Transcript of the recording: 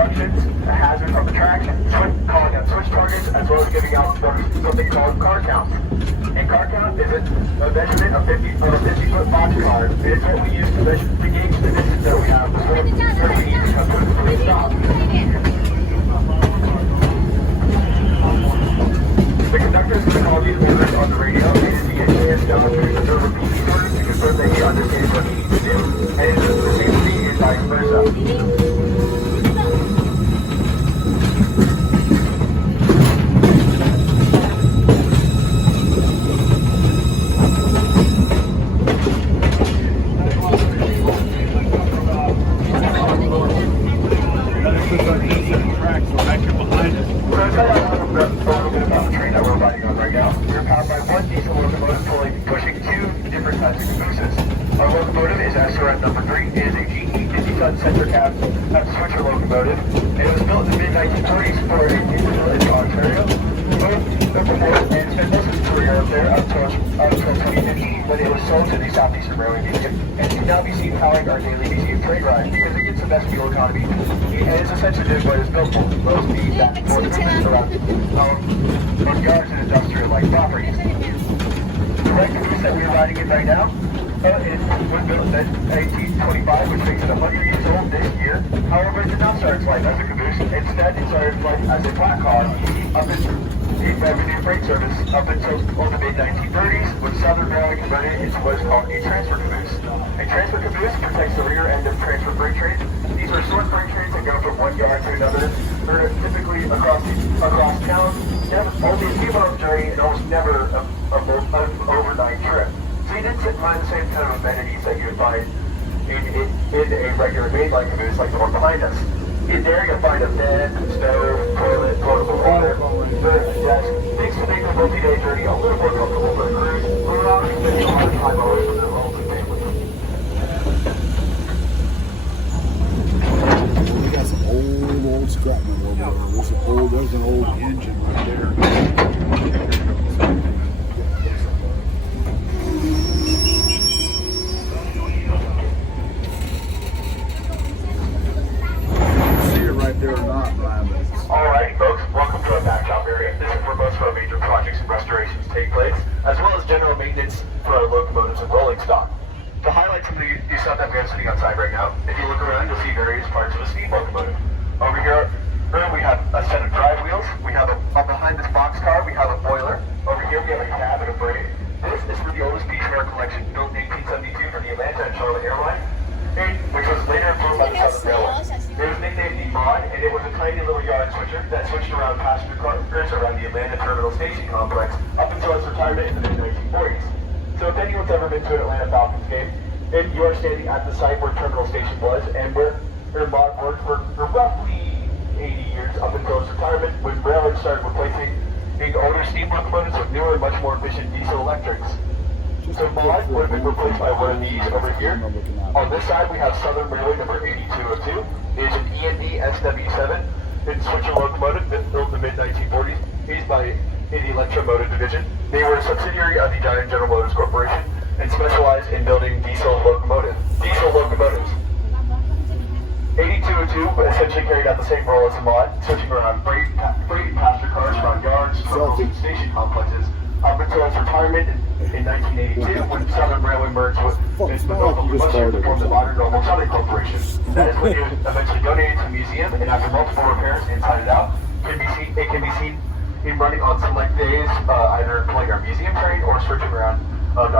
obstructions, a hazard of the track, calling out switch targets, as well as giving out something called car count. And car count is a measurement of 50-foot boxcar. It is what we use to gauge the distance that we have before we need to come to a complete stop. The conductor is going to call these orders on the radio, and as he gets hands down to repeat these orders to confirm that he understands what he needs to do. And the same thing is vice versa. Our locomotive is SRM number 3. It is a GE 50-ton center cab switcher locomotive, and it was built in the mid-1930s for a individual in Ontario. And spent most of its career up there up until 2015, when it was sold to the Southeastern Railway Museum, and can now be seen powering our daily museum train ride because it gets the best fuel economy, and it's essentially doing what it's built for: low speed, back and forth movements around yards and industrial-like properties. The right caboose that we are riding in right now was built in 1825, which makes it 100 years old this year. However, it did not start its life as a caboose. Instead, it started its life as a flat car up in revenue freight service up until the mid-1930s, when Southern Railway converted it into what is called a transfer caboose. A transfer caboose protects the rear end of transfer freight trains. These are short freight trains that go from one yard to another. They're typically across town. They have only a few miles journey and almost never an overnight trip. So you didn't find the same kind of amenities that you would find in a regular mainline caboose like the one behind us. In there you'll find a bed, stove, toilet, portable water, desk, things to make the multi-day journey a little more comfortable for the crews who are not spending a lot of time away from their homes and families. We got some old scrapment over there. There's an old engine right there. Alrighty folks, welcome to our back shop area. This is where most of our major projects and restorations take place, as well as general maintenance for our locomotives and rolling stock. To highlight some of the stuff that we have sitting outside right now, if you look around, you'll see various parts of a steam locomotive. Over here, we have a set of drive wheels. We have behind this boxcar, we have a boiler. Over here, we have a cab and a brake. This is for the oldest piece in our collection, built in 1872 for the Atlanta and Charlotte Airline, which was later approved by the Southern Railway. It was nicknamed the Mod, and it was a tiny little yard switcher that switched around passenger cars around the Atlanta Terminal Station Complex up until its retirement in the mid-1940s. So if anyone's ever been to an Atlanta Falcons game, and you are standing at the site where Terminal Station was, and where Mod worked for roughly 80 years up until its retirement, when railroads started replacing the older steam locomotives with newer and much more efficient diesel electrics. So Mod would have been replaced by one of these over here. On this side, we have Southern Railway number 8202. It is an END SW7. It's a switcher locomotive built in the mid-1940s, used by the Electromotive Division. They were a subsidiary of the Giant General Motors Corporation and specialized in building diesel locomotives. 8202 essentially carried out the same role as a Mod, switching around freight and passenger cars around yards, terminals, and station complexes, up until its retirement in 1982, when Southern Railway merged with Norfolk Western to form the modern Norfolk Southern Corporation. That is when it was eventually donated to the museum, and after multiple repairs inside and out, it can be seen in running on select days, either pulling our museum train or switching around on